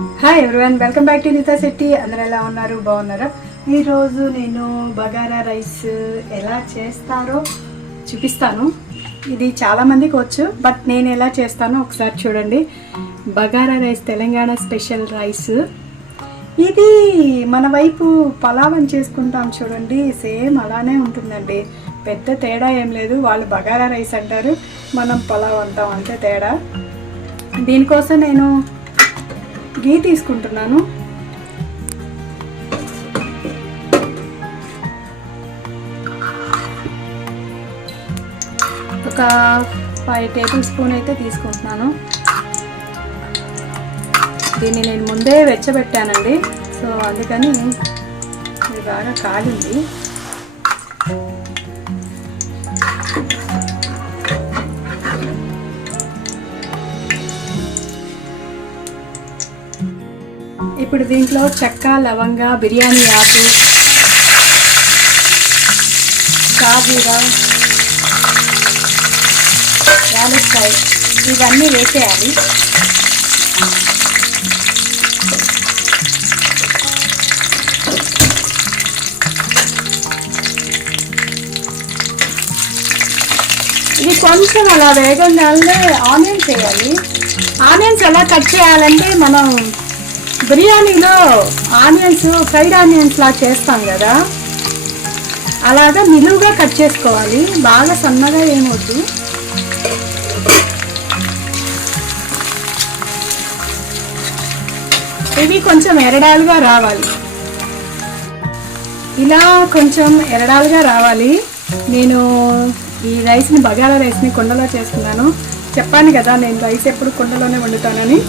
Hi everyone welcome back to Neeta Shetty అందరూ ఎలా ఉన్నారు? బాగున్నారా? ఈరోజు నేను బగారా రైస్ ఎలా చేస్తారో చూపిస్తాను. ఇది చాలామందికి వచ్చు బట్ నేను ఎలా చేస్తానో ఒకసారి చూడండి. Bagara rice Telangana special rice. ఇది మన వైపు పలావ్ అని చేసుకుంటాం చూడండి. సేమ్ అలానే ఉంటుందండి. పెద్ద తేడా ఏం లేదు. వాళ్ళు బగారా రైస్ అంటారు. మనం పలావ్ అంటాం. అంతే తేడా. దీనికోసం నేను గీ తీసుకుంటున్నాను. ఒక ఫైవ్ టేబుల్ స్పూన్ అయితే తీసుకుంటున్నాను. దీన్ని నేను ముందే వెచ్చబెట్టానండి. సో అందుకని ఇది బాగా కాలింది. ఇప్పుడు దీంట్లో చెక్క లవంగ బిర్యానీ ఆకు సాజీరా యాలక్కాయ ఇవన్నీ వేసేయాలి. ఇది కొంచెం అలా వేగంగానే ఆనియన్స్ వేయాలి ఆనియన్స్ ఎలా కట్ చేయాలంటే మనం బిర్యానీలో ఆనియన్స్ ఫ్రైడ్ ఆనియన్స్ లా చేస్తాం కదా. అలాగా నిలువుగా కట్ చేసుకోవాలి. బాగా సన్నగా ఏమొద్దు. ఇవి కొంచెం ఎరడాలుగా రావాలి. ఇలా కొంచెం ఎరడాలుగా రావాలి. నేను ఈ రైస్ని బగారా రైస్ని కుండలో చేసుకున్నాను. చెప్పాను కదా నేను రైస్ ఎప్పుడు కుండలోనే వండుతానని.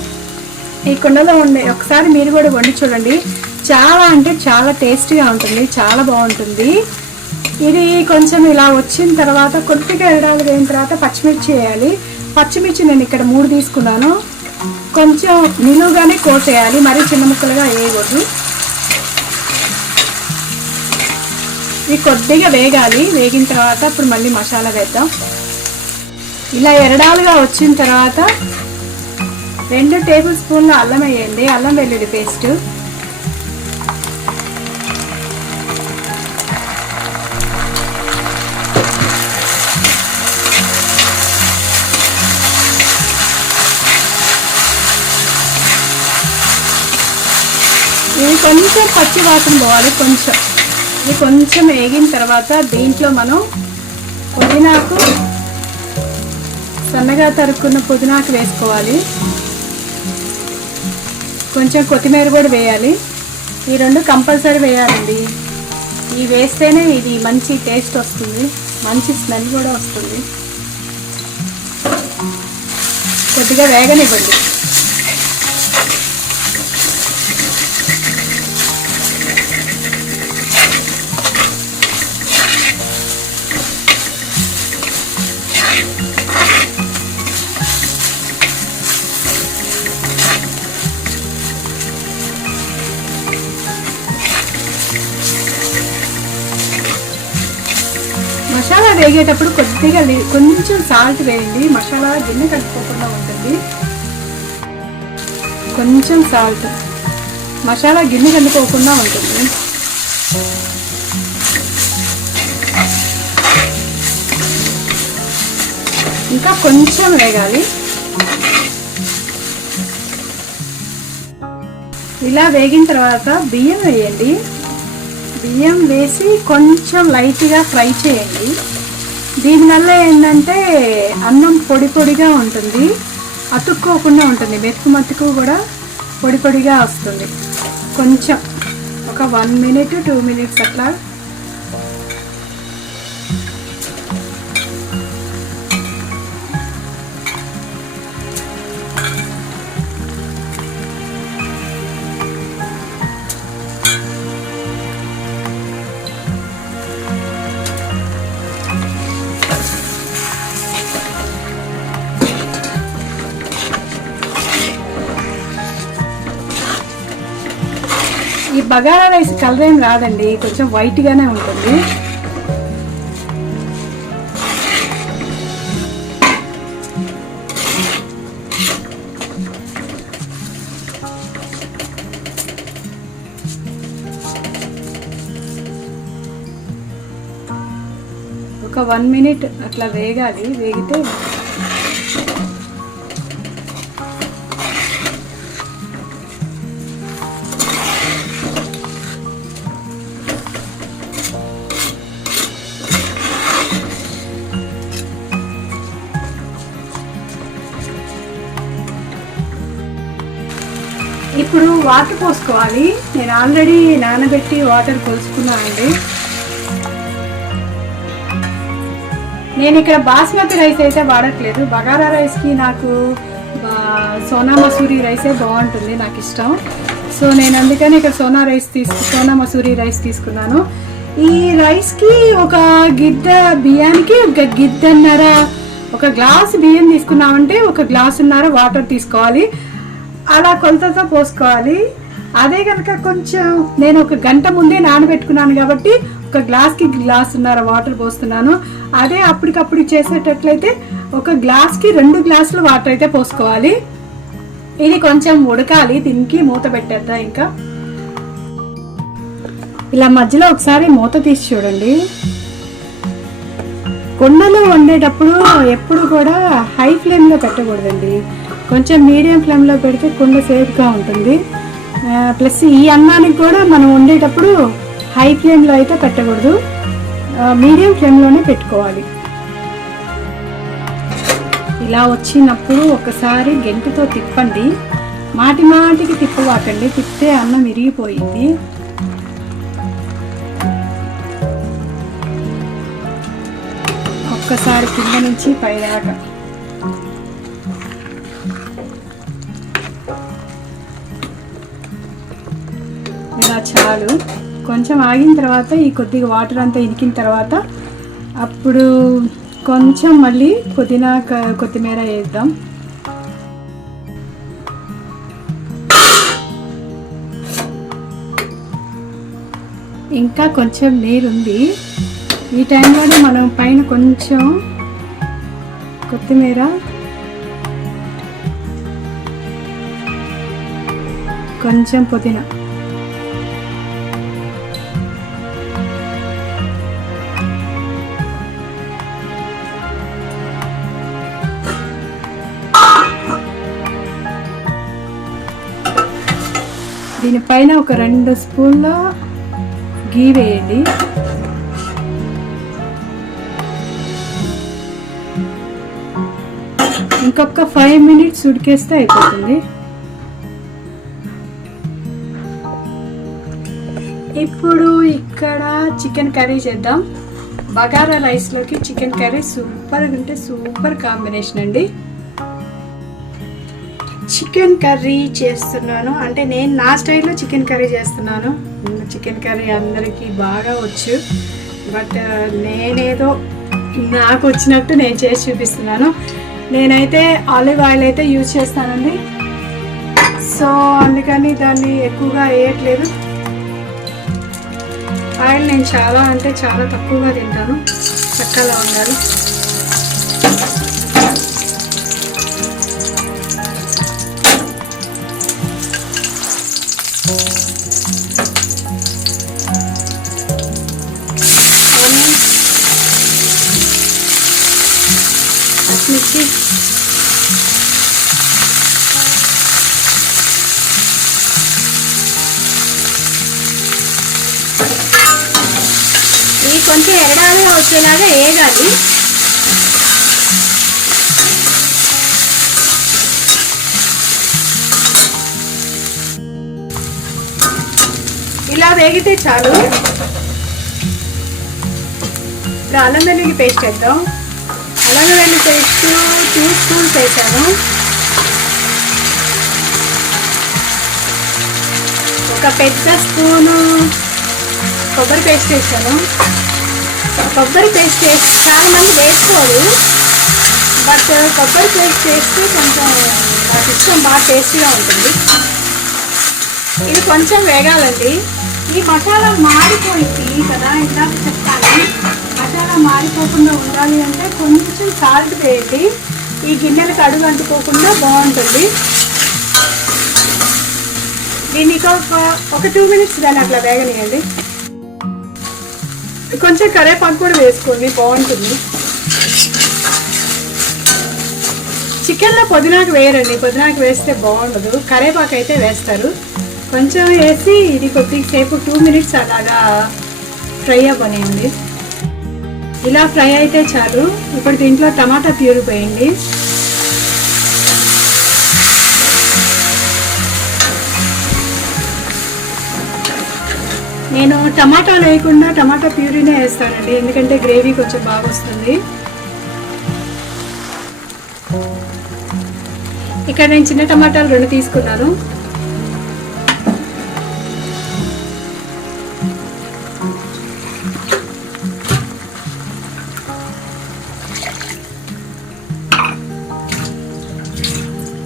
ఈ కుండలో ఉండే ఒకసారి మీరు కూడా వండి చూడండి. చాలా అంటే చాలా టేస్టీగా ఉంటుంది. చాలా బాగుంటుంది. ఇది కొంచెం ఇలా వచ్చిన తర్వాత కొద్దిగా ఎరడాలు అయిన తర్వాత పచ్చిమిర్చి వేయాలి. పచ్చిమిర్చి నేను ఇక్కడ మూడు తీసుకున్నాను. కొంచెం నిలువుగానే కోసేయాలి మరీ చిన్న ముక్కలుగా వేయకూడదు. ఇవి కొద్దిగా వేగాలి. వేగిన తర్వాత ఇప్పుడు మళ్ళీ మసాలా వేద్దాం. ఇలా ఎరడాలుగా వచ్చిన తర్వాత రెండు టేబుల్ స్పూన్ల అల్లం వేయండి. అల్లం వెల్లుల్లి పేస్ట్. ఇది కొంచెం పచ్చి వాసన పోవాలి కొంచెం. ఇది కొంచెం వేగిన తర్వాత దీంట్లో మనం పుదీనాకు సన్నగా తరుక్కున్న పుదీనాకు వేసుకోవాలి. కొంచెం కొత్తిమీర కూడా వేయాలి. ఈ రెండు కంపల్సరీ వేయాలండి. ఇవి వేస్తేనే ఇది మంచి టేస్ట్ వస్తుంది. మంచి స్మెల్ కూడా వస్తుంది. కొద్దిగా వేగనివ్వండి. వేసేటప్పుడు కొద్దిగా కొంచెం సాల్ట్ వేయండి. మసాలా గిన్నె కలుపుకోకుండా ఉంటుంది కొంచెం సాల్ట్ మసాలా గిన్నె కలుపుకోకుండా ఉంటుంది ఇంకా కొంచెం వేగాలి. ఇలా వేగిన తర్వాత బియ్యం వేయండి. బియ్యం వేసి కొంచెం లైట్గా ఫ్రై చేయండి. దీనివల్ల ఏంటంటే అన్నం పొడి పొడిగా ఉంటుంది. అతుక్కోకుండా ఉంటుంది. మెతుకు మతుకు కూడా పొడి పొడిగా వస్తుంది. కొంచెం ఒక వన్ మినిట్ టూ మినిట్స్ అట్లా బగారా రైస్ కలర్ ఏం రాదండి కొంచెం వైట్గానే ఉంటుంది. ఒక వన్ మినిట్ అట్లా వేగాలి వేగితే వాటర్ పోసుకోవాలి. నేను ఆల్రెడీ నానబెట్టి వాటర్ పోసుకున్నానండి. నేను ఇక్కడ బాస్మతి రైస్ అయితే వాడట్లేదు. బగారా రైస్కి నాకు సోనా మసూరి రైసే బాగుంటుంది నాకు ఇష్టం. సో నేను అందుకని ఇక్కడ సోనా రైస్ తీసుకు సోనా మసూరి రైస్ తీసుకున్నాను. ఈ రైస్కి ఒక గిద్ద బియ్యానికి ఒక గిద్దన్నర ఒక గ్లాస్ బియ్యం తీసుకున్నామంటే ఒక గ్లాసున్నర వాటర్ తీసుకోవాలి. అలా కొలతతో పోసుకోవాలి. అదే కనుక కొంచెం నేను ఒక గంట ముందే నానబెట్టుకున్నాను కాబట్టి ఒక గ్లాస్కి గ్లాసున్నర వాటర్ పోస్తున్నాను. అదే అప్పటికప్పుడు చేసేటట్లయితే ఒక గ్లాస్కి రెండు గ్లాసులు వాటర్ అయితే పోసుకోవాలి. ఇది కొంచెం ఉడకాలి దీనికి మూత పెట్టేద్దా ఇంకా? ఇలా మధ్యలో ఒకసారి మూత తీసి చూడండి. కొండలో వండేటప్పుడు ఎప్పుడు కూడా హై ఫ్లేమ్లో పెట్టకూడదండి. కొంచెం మీడియం ఫ్లేమ్లో పెడితే కుండ సేఫ్గా ఉంటుంది. ప్లస్ ఈ అన్నానికి కూడా మనం వండేటప్పుడు హై ఫ్లేమ్లో అయితే పెట్టకూడదు. మీడియం ఫ్లేమ్లోనే పెట్టుకోవాలి. ఇలా వచ్చినప్పుడు ఒకసారి గెంటుతో తిప్పండి. మాటి మాటికి తిప్పవాకండి తిప్పితే అన్నం విరిగిపోయింది. ఒక్కసారి కింద నుంచి పైదాకా. అలా చాలు. కొంచెం ఆగిన తర్వాత ఈ కొద్దిగా వాటర్ అంతా ఇనికిన తర్వాత అప్పుడు కొంచెం మళ్ళీ పుదీనా కొత్తిమీర వేద్దాం. ఇంకా కొంచెం నీరు ఉంది. ఈ టైంలోనే మనం పైన కొంచెం కొత్తిమీర కొంచెం పుదీనా. దీనిపైన ఒక రెండు స్పూన్ల గీ వేయండి. ఇంకొక ఫైవ్ మినిట్స్ ఉడికేస్తే అయిపోతుంది. ఇప్పుడు ఇక్కడ చికెన్ కర్రీ చేద్దాం. బగారా రైస్లోకి చికెన్ కర్రీ సూపర్ అంటే సూపర్ కాంబినేషన్ అండి. చికెన్ కర్రీ చేస్తున్నాను. అంటే నేను నా స్టైల్లో చికెన్ కర్రీ చేస్తున్నాను. చికెన్ కర్రీ అందరికీ బాగా వచ్చు. బట్ నేనేదో నాకు వచ్చినట్టు నేను చేసి చూపిస్తున్నాను. నేనైతే ఆలివ్ ఆయిల్ అయితే యూజ్ చేస్తానండి. సో అందుకని దాన్ని ఎక్కువగా వేయట్లేదు. ఆయిల్ నేను చాలా అంటే చాలా తక్కువగా తింటాను. చక్కగా ఉండాలి. కొంచెం ఎరడాలుగా వచ్చేలాగా వేయాలి ఇలా వేగితే చాలు. ఇప్పుడు అల్లం వెల్లుల్లి పేస్ట్ వేద్దాం అల్లం వెల్లుల్లి పేస్ట్ టూ స్పూన్స్ వేసాను. ఒక పెద్ద స్పూను కొబ్బరి పేస్ట్ వేసాను. కొబ్బరి పేస్ట్ వేసి చాలా మంది వేసుకోరు బట్ uh, కొబ్బరి పేస్ట్ వేస్తే కొంచెం నాకు ఇష్టం బాగా టేస్టీగా ఉంటుంది. ఇది కొంచెం వేగాలండి. ఈ మసాలా మారిపోయింది కదా ఇందాక చెప్తాను మసాలా మారిపోకుండా ఉండాలి అంటే కొంచెం సాల్ట్ వేయండి ఈ గిన్నెలకు అడుగు అంటుకోకుండా బాగుంటుంది. దీనికి ఒక ఒక టూ మినిట్స్ దాన్ని అట్లా వేగనియండి. కొంచెం కరేపాకు కూడా వేసుకోండి బాగుంటుంది. చికెన్లో పుదీనాకు వేయరండి. పుదీనాకు వేస్తే బాగుండదు. కరేపాకు అయితే వేస్తారు. కొంచెం వేసి ఇది కొద్దిసేపు టూ మినిట్స్ అలాగా ఫ్రై అవ్వనివ్వండి ఇలా ఫ్రై అయితే చాలు. ఇప్పుడు దీంట్లో టమాటా ప్యూరి నేను టమాటాలు వేయకుండా టమాటా ప్యూరీనే వేస్తానండి. ఎందుకంటే గ్రేవీ కొంచెం బాగా వస్తుంది. ఇక్కడ నేను చిన్న టమాటాలు రెండు తీసుకున్నాను.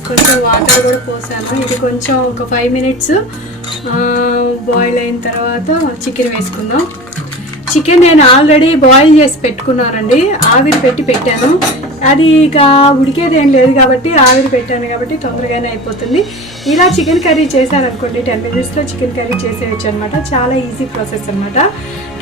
కొంచెం వాటర్ కూడా పోసాను. ఇది కొంచెం ఒక ఫైవ్ మినిట్స్ బాయిల్ అయిన తర్వాత చికెన్ వేసుకుందాం. చికెన్ నేను ఆల్రెడీ బాయిల్ చేసి పెట్టుకున్నానండి. ఆవిరి పెట్టి పెట్టాను. అది ఇక ఉడికేది ఏం లేదు కాబట్టి ఆవిరి పెట్టాను కాబట్టి తొందరగానే అయిపోతుంది. ఇలా చికెన్ కర్రీ చేశారనుకోండి టెన్ మినిట్స్లో చికెన్ కర్రీ చేసేయచ్చు అనమాట చాలా ఈజీ ప్రాసెస్ అనమాట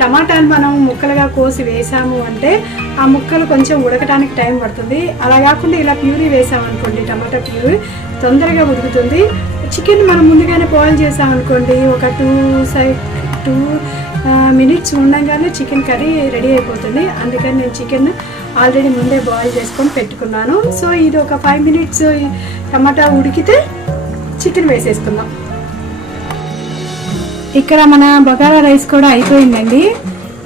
టమాటాలు మనం ముక్కలుగా కోసి వేసాము అంటే ఆ ముక్కలు కొంచెం ఉడకడానికి టైం పడుతుంది. అలా కాకుండా ఇలా ప్యూరీ వేసామనుకోండి టమాటా ప్యూరీ తొందరగా ఉడుకుతుంది. చికెన్ మనం ముందుగానే బాయిల్ చేసామనుకోండి ఒక టూ సైడ్ టూ మినిట్స్ ఉండగానే చికెన్ కర్రీ రెడీ అయిపోతుంది. అందుకని నేను చికెన్ ఆల్రెడీ ముందే బాయిల్ చేసుకొని పెట్టుకున్నాను. సో ఇది ఒక ఫైవ్ మినిట్స్ టమాటా ఉడికితే చికెన్ వేసేసుకుందాం. ఇక్కడ మన బగారా రైస్ కూడా అయిపోయిందండి.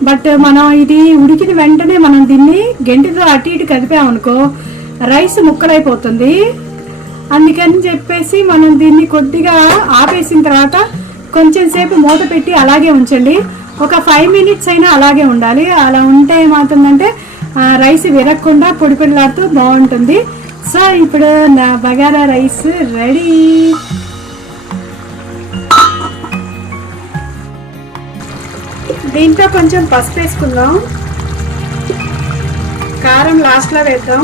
బట్ మనం ఇది ఉడికిన వెంటనే మనం దీన్ని గంటితో అటు ఇటు కదిపామనుకో రైస్ ముక్కలైపోతుంది. అందుకని చెప్పేసి మనం దీన్ని కొద్దిగా ఆపేసిన తర్వాత కొంచెం సేపు మూత పెట్టి అలాగే ఉంచండి. ఒక ఫైవ్ మినిట్స్ అయినా అలాగే ఉండాలి. అలా ఉంటే ఏమవుతుందంటే ఆ, రైస్ విరగకుండా పొడి పొడిలాడుతూ బాగుంటుంది. సో ఇప్పుడు నా బగారా రైస్ రెడీ దీంట్లో కొంచెం పసుపు వేసుకుందాం. కారం లాస్ట్లో వేద్దాం.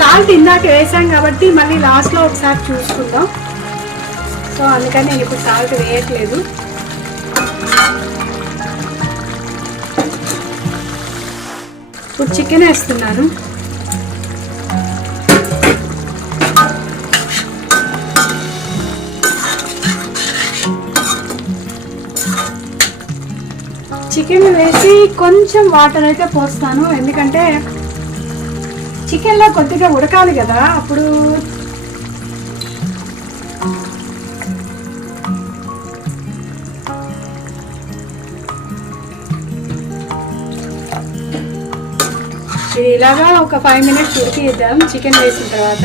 సాల్ట్ ఇందాక వేసాం కాబట్టి మళ్ళీ లాస్ట్లో ఒకసారి చూసుకుందాం. సో అందుకని నేను ఇప్పుడు సాల్ట్ వేయట్లేదు. ఇప్పుడు చికెన్ వేస్తున్నాను. చికెన్ వేసి కొంచెం వాటర్ అయితే పోస్తాను. ఎందుకంటే చికెన్లో కొద్దిగా ఉడకాలి కదా అప్పుడు ఇలాగా ఒక ఫైవ్ మినిట్స్ ఉడికిద్దాం. చికెన్ వేసిన తర్వాత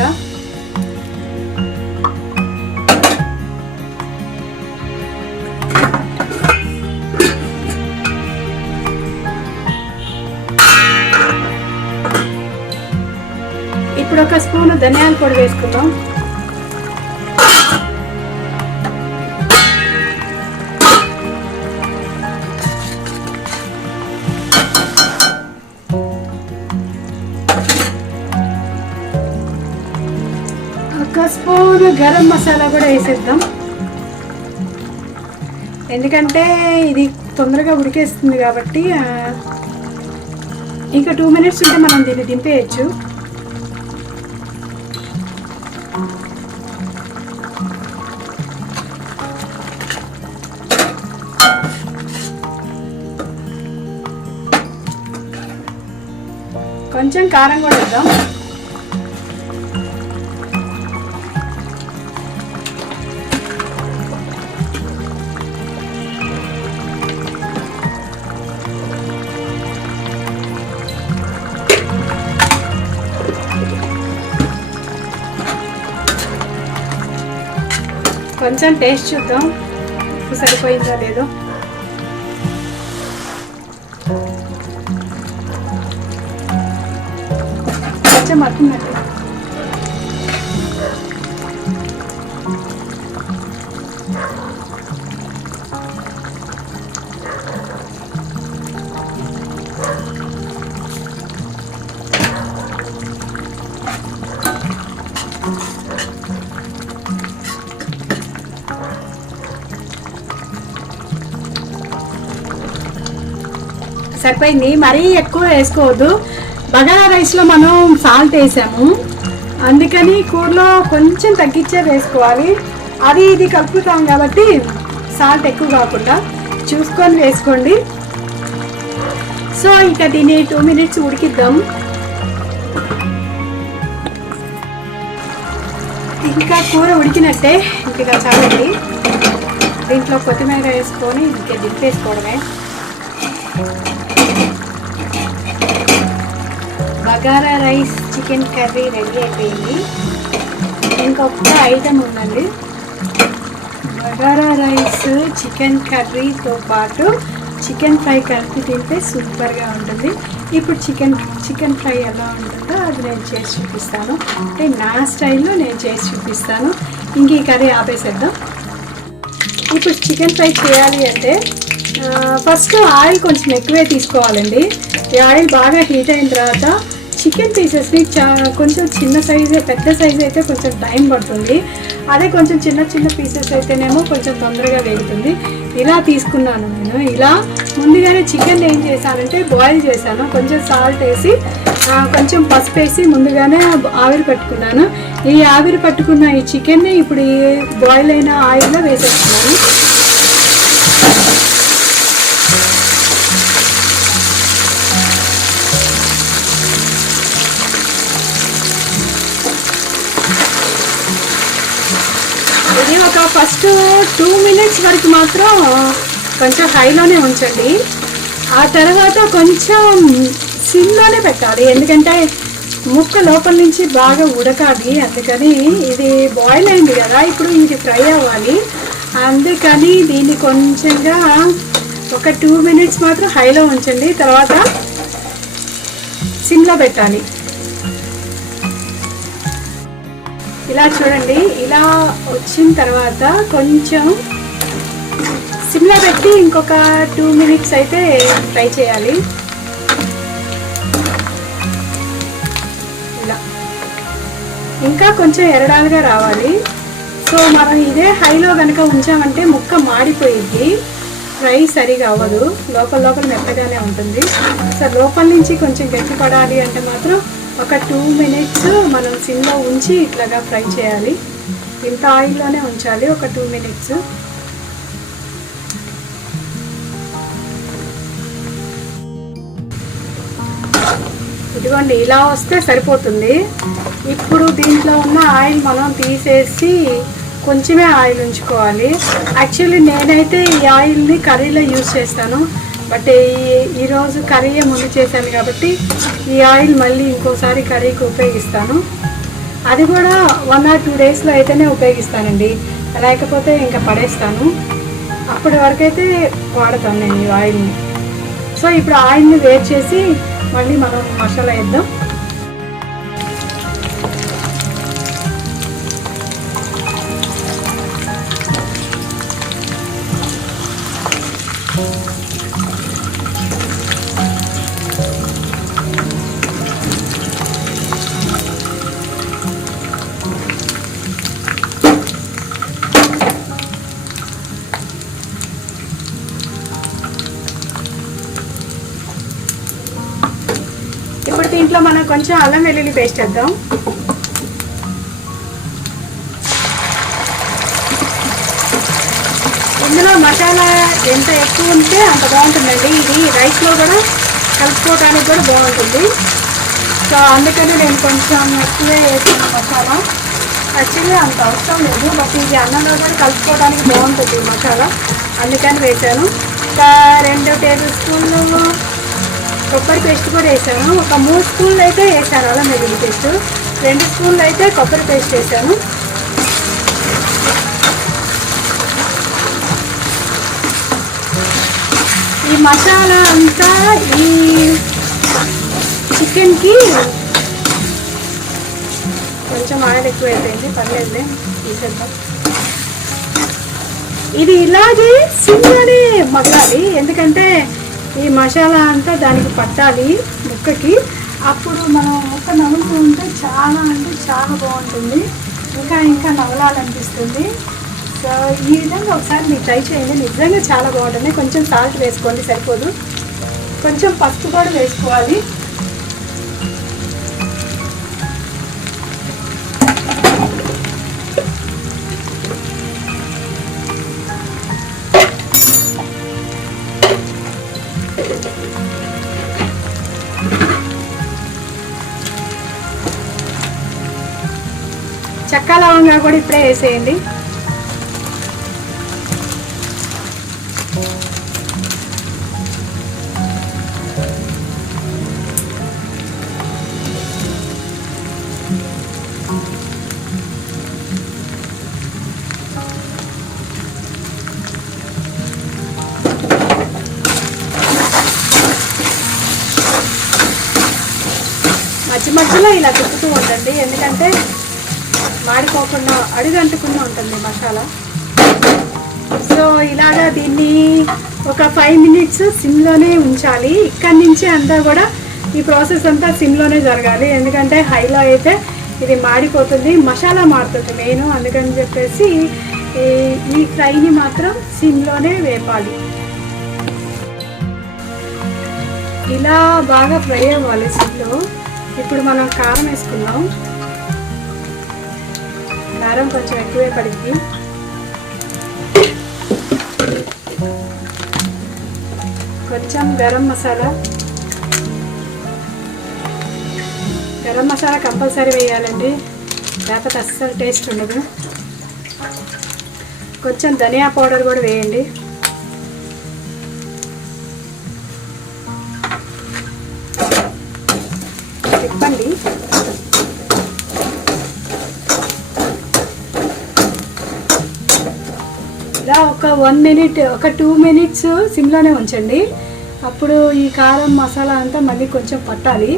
ఒక స్పూన్ ధనియాల పొడి వేసుకుందాం. ఒక స్పూన్ గరం మసాలా కూడా వేసేద్దాం. ఎందుకంటే ఇది తొందరగా ఉడికేస్తుంది కాబట్టి ఇంకా టూ మినిట్స్ ఉంటే మనం దీన్ని దింపేయచ్చు. కొంచెం కారం కూడా వేద్దాం. కొంచెం టేస్ట్ చూద్దాం. ఉప్పు సరిపోయిందో లేదో. సరిపోయింది. మరీ ఎక్కువ వేసుకోవద్దు. బగారా రైస్లో మనం సాల్ట్ వేసాము. అందుకని కూరలో కొంచెం తగ్గించే వేసుకోవాలి. అది ఇది కలుపుతాం కాబట్టి సాల్ట్ ఎక్కువ కాకుండా చూసుకొని వేసుకోండి. సో ఇక దీన్ని టూ మినిట్స్ ఉడికిద్దాం. ఇంకా కూర ఉడికినట్టే ఇంకా చాలండి. దీంట్లో కొత్తిమీర వేసుకొని ఇంకా దింపేసుకోవడమే. Bagara rice chicken curry ready అయిపోయింది. ఇంకొక ఐటమ్ ఉందండి. బగారా రైస్ చికెన్ కర్రీతో పాటు చికెన్ ఫ్రై కలిపి తింటే సూపర్గా ఉంటుంది. ఇప్పుడు చికెన్ చికెన్ ఫ్రై ఎలా ఉంటుందో అది నేను చేసి చూపిస్తాను. అంటే నా స్టైల్లో నేను చేసి చూపిస్తాను. ఇంక ఈ కర్రీ ఆపేసేద్దాం. ఇప్పుడు చికెన్ ఫ్రై చేయాలి అంటే ఫస్ట్ ఆయిల్ కొంచెం ఎక్కువే తీసుకోవాలండి. ఈ ఆయిల్ బాగా హీట్ అయిన తర్వాత చికెన్ పీసెస్ని చా కొంచెం చిన్న సైజే పెద్ద సైజ్ అయితే కొంచెం టైం పడుతుంది. అదే కొంచెం చిన్న చిన్న పీసెస్ అయితేనేమో కొంచెం తొందరగా వేగుతుంది. ఇలా తీసుకున్నాను నేను. ఇలా ముందుగానే చికెన్ ఏం చేశానంటే బాయిల్ చేశాను. కొంచెం సాల్ట్ వేసి కొంచెం పసుపు వేసి ముందుగానే ఆవిరి పట్టుకున్నాను. ఈ ఆవిరి పట్టుకున్న ఈ చికెన్ని ఇప్పుడు ఈ బాయిల్ అయిన ఆయిల్లో వేసేస్తున్నాను. ఒక టూ మినిట్స్ వరకు మాత్రం కొంచెం హైలోనే ఉంచండి. ఆ తర్వాత కొంచెం సిమ్లోనే పెట్టాలి. ఎందుకంటే ముక్క లోపల నుంచి బాగా ఉడకాలి. అందుకని ఇది బాయిల్ అయింది కదా ఇప్పుడు ఇది ఫ్రై అవ్వాలి. అందుకని దీన్ని కొంచెంగా ఒక టూ మినిట్స్ మాత్రం హైలో ఉంచండి. తర్వాత సిమ్లో పెట్టాలి. ఇలా చూడండి ఇలా వచ్చిన తర్వాత కొంచెం సిమ్లో పెట్టి ఇంకొక టూ మినిట్స్ అయితే ఫ్రై చేయాలి. ఇలా. ఇంకా కొంచెం ఎరడాలుగా రావాలి. సో మనం ఇదే హైలో కనుక ఉంచామంటే ముక్క మాడిపోయింది ఫ్రై సరిగా అవ్వదు. లోపల లోపల మెత్తగానే ఉంటుంది. సో లోపల నుంచి కొంచెం గట్టిపడాలి అంటే మాత్రం ఒక టూ మినిట్స్ మనం సిమ్లో ఉంచి ఇట్లాగా ఫ్రై చేయాలి. ఇంత ఆయిల్లోనే ఉంచాలి ఒక టూ మినిట్స్ ఇదిగోండి ఇలా వస్తే సరిపోతుంది. ఇప్పుడు దీంట్లో ఉన్న ఆయిల్ మనం తీసేసి కొంచెమే ఆయిల్ ఉంచుకోవాలి. యాక్చువల్లీ నేనైతే ఈ ఆయిల్ని కర్రీలో యూజ్ చేస్తాను. బట్ ఈ ఈరోజు కర్రీ ముందు చేశాను కాబట్టి ఈ ఆయిల్ మళ్ళీ ఇంకోసారి కర్రీకి ఉపయోగిస్తాను. అది కూడా వన్ ఆర్ టూ డేస్లో అయితేనే ఉపయోగిస్తానండి. లేకపోతే ఇంకా పడేస్తాను. అప్పటి వరకైతే వాడతాను నేను ఈ ఆయిల్ని. సో ఇప్పుడు ఆయిల్ని వేడి చేసి మళ్ళీ మనం మసాలా వేద్దాం. దీంట్లో మనం కొంచెం అల్లం వెల్లుల్లి పేస్ట్ వేద్దాం. ఇందులో మసాలా ఎంత ఎక్కువ ఉంటే అంత బాగుంటుందండి. ఇది రైస్లో కూడా కలుపుకోవడానికి కూడా బాగుంటుంది. సో అందుకని నేను కొంచెం ఎక్కువే వేసాను మసాలా. యాక్చువల్లీ అంత అవసరం లేదు. బట్ ఇది అన్నంలో కూడా కలుపుకోవడానికి బాగుంటుంది మసాలా. అందుకని వేసాను ఇంకా రెండు టేబుల్ స్పూన్లు కొబ్బరి పేస్ట్ కూడా వేసాను. ఒక మూడు స్పూన్లు అయితే వేసాను అలా వెల్లుల్లి పేస్ట్. రెండు స్పూన్లు అయితే కొబ్బరి పేస్ట్ వేసాను. ఈ మసాలా అంతా ఈ చికెన్కి కొంచెం ఆయిల్ ఎక్కువ అయిపోయింది పర్లేదులే తీసేద్దాం. ఇది ఇలాగే సిమ్లోనే మగ్గాలి ఎందుకంటే ఈ మసాలా అంతా దానికి పట్టాలి ముక్కకి. అప్పుడు మనం ముక్క నవ్వుతూ ఉంటే చాలా అంటే చాలా బాగుంటుంది. ఇంకా ఇంకా నవ్వాలనిపిస్తుంది సో ఈ విధంగా ఒకసారి మీరు ట్రై చేయండి. నిజంగా చాలా బాగుంటుంది. కొంచెం సాల్ట్ వేసుకోండి సరిపోదు. కొంచెం పసుపు కూడా వేసుకోవాలి. కూడా ఇప్పుడే వేసేయండి. మధ్య మధ్యలో ఇలా తిప్పుతూ ఉండండి. ఎందుకంటే మాడిపోకుండా అడుగు అంటకుండా ఉంటుంది మసాలా. సో ఇలాగా దీన్ని ఒక ఫైవ్ మినిట్స్ సిమ్లోనే ఉంచాలి. ఇక్కడి నుంచి అంతా కూడా ఈ ప్రాసెస్ అంతా సిమ్లోనే జరగాలి. ఎందుకంటే హైలో అయితే ఇది మాడిపోతుంది మసాలా మారుతుంది మెయిన్. అందుకని చెప్పేసి ఈ- ఈ ఫ్రైని మాత్రం సిమ్లోనే వేపాలి. ఇలా బాగా ఫ్రై అవ్వాలి సిమ్లో. ఇప్పుడు మనం కారం వేసుకుందాం. కారం కొంచెం ఎక్కువే పడింది. కొంచెం గరం మసాలా. గరం మసాలా కంపల్సరీ వేయాలండి. లేకపోతే అస్సలు టేస్ట్ ఉండదు. కొంచెం ధనియా పౌడర్ కూడా వేయండి. వన్ మినిట్ ఒక టూ మినిట్స్ సిమ్లోనే ఉంచండి. అప్పుడు ఈ కారం మసాలా అంతా మళ్ళీ కొంచెం పట్టాలి.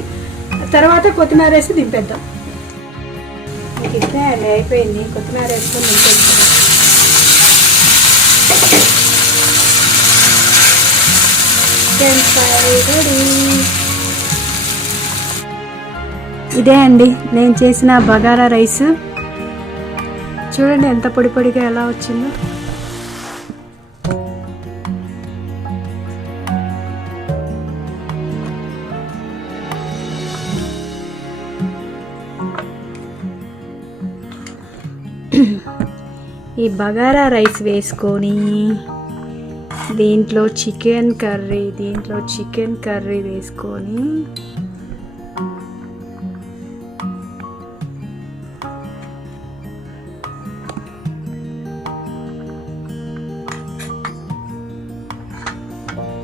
తర్వాత కొత్తిమీర వేసి దింపేద్దాం. మీకు అండి అయిపోయింది. కొత్తిమీర వేసుకొని దింపేస్తాం చికెన్ ఫ్రై రెడీ ఇదే అండి. నేను చేసిన బగారా రైస్. చూడండి ఎంత పొడి పొడిగా ఎలా వచ్చిందో. ఈ బగారా రైస్ వేసుకొని దీంట్లో చికెన్ కర్రీ దీంట్లో చికెన్ కర్రీ వేసుకొని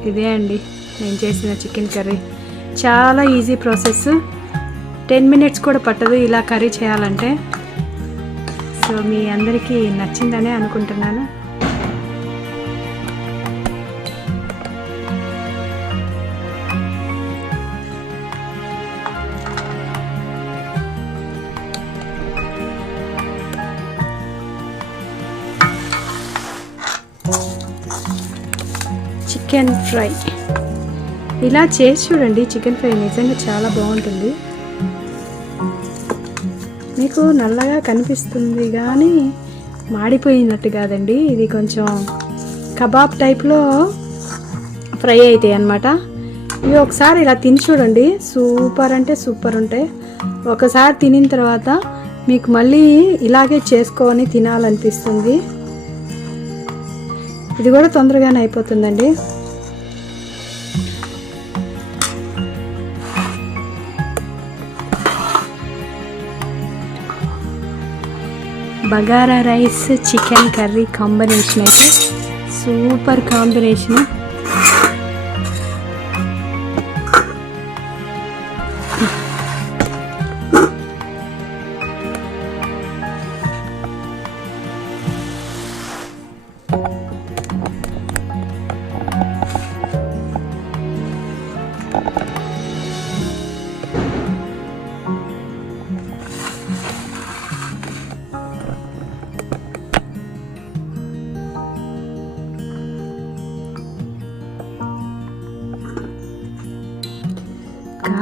ఇదే అండి నేను చేసిన చికెన్ కర్రీ. చాలా ఈజీ ప్రాసెస్. టెన్ మినిట్స్ కూడా పట్టదు ఇలా కర్రీ చేయాలంటే. సో మీ అందరికీ నచ్చిందనే అనుకుంటున్నాను. Chicken fry. ఇలా చేసి చూడండి చికెన్ ఫ్రై నిజంగా చాలా బాగుంటుంది. మీకు నల్లగా కనిపిస్తుంది కానీ మాడిపోయినట్టు కాదండి. ఇది కొంచెం కబాబ్ టైప్లో ఫ్రై అవుతాయి అన్నమాట. ఇవి ఒకసారి ఇలా తిని చూడండి. సూపర్ అంటే సూపర్ ఉంటాయి. ఒకసారి తినిన తర్వాత మీకు మళ్ళీ ఇలాగే చేసుకొని తినాలనిపిస్తుంది. ఇది కూడా తొందరగానే అయిపోతుందండి. Bagara rice chicken curry combination అయితే సూపర్ కాంబినేషన్.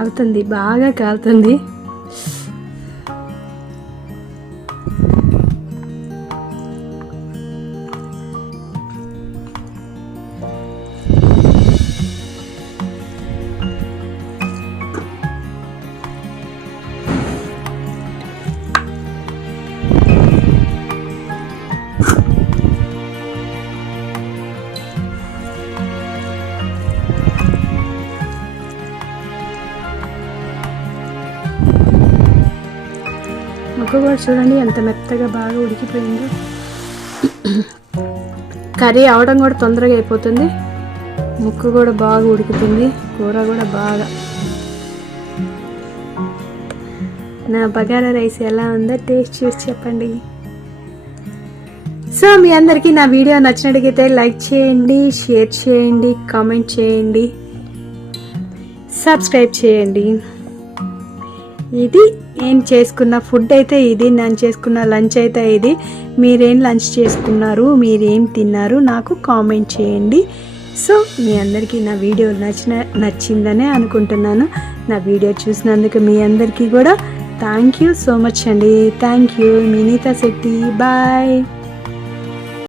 కాలుతుంది బాగా కాలుతుంది. చూడండి ఎంత మెత్తగా బాగా ఉడికిపోయిందో. కర్రీ అవడం కూడా తొందరగా అయిపోతుంది. ముక్కు కూడా బాగా ఉడుకుతుంది. కూర కూడా బాగా. నా బగారా రైస్ ఎలా ఉందో టేస్ట్ చూసి చెప్పండి. సో మీ అందరికీ నా వీడియో నచ్చినట్టుగైతే లైక్ చేయండి షేర్ చేయండి కామెంట్ చేయండి. సబ్స్క్రైబ్ చేయండి. ఇది నేను చేసుకున్న ఫుడ్ అయితే ఇది నేను చేసుకున్న లంచ్ అయితే ఇది. మీరేం లంచ్ చేసుకున్నారు మీరేం తిన్నారు నాకు కామెంట్ చేయండి. సో మీ అందరికీ నా వీడియో నచ్చిన నచ్చిందనే అనుకుంటున్నాను. నా వీడియో చూసినందుకు మీ అందరికీ కూడా థ్యాంక్ యూ సో మచ్ అండి. Thank you మినీతా Shetty. బాయ్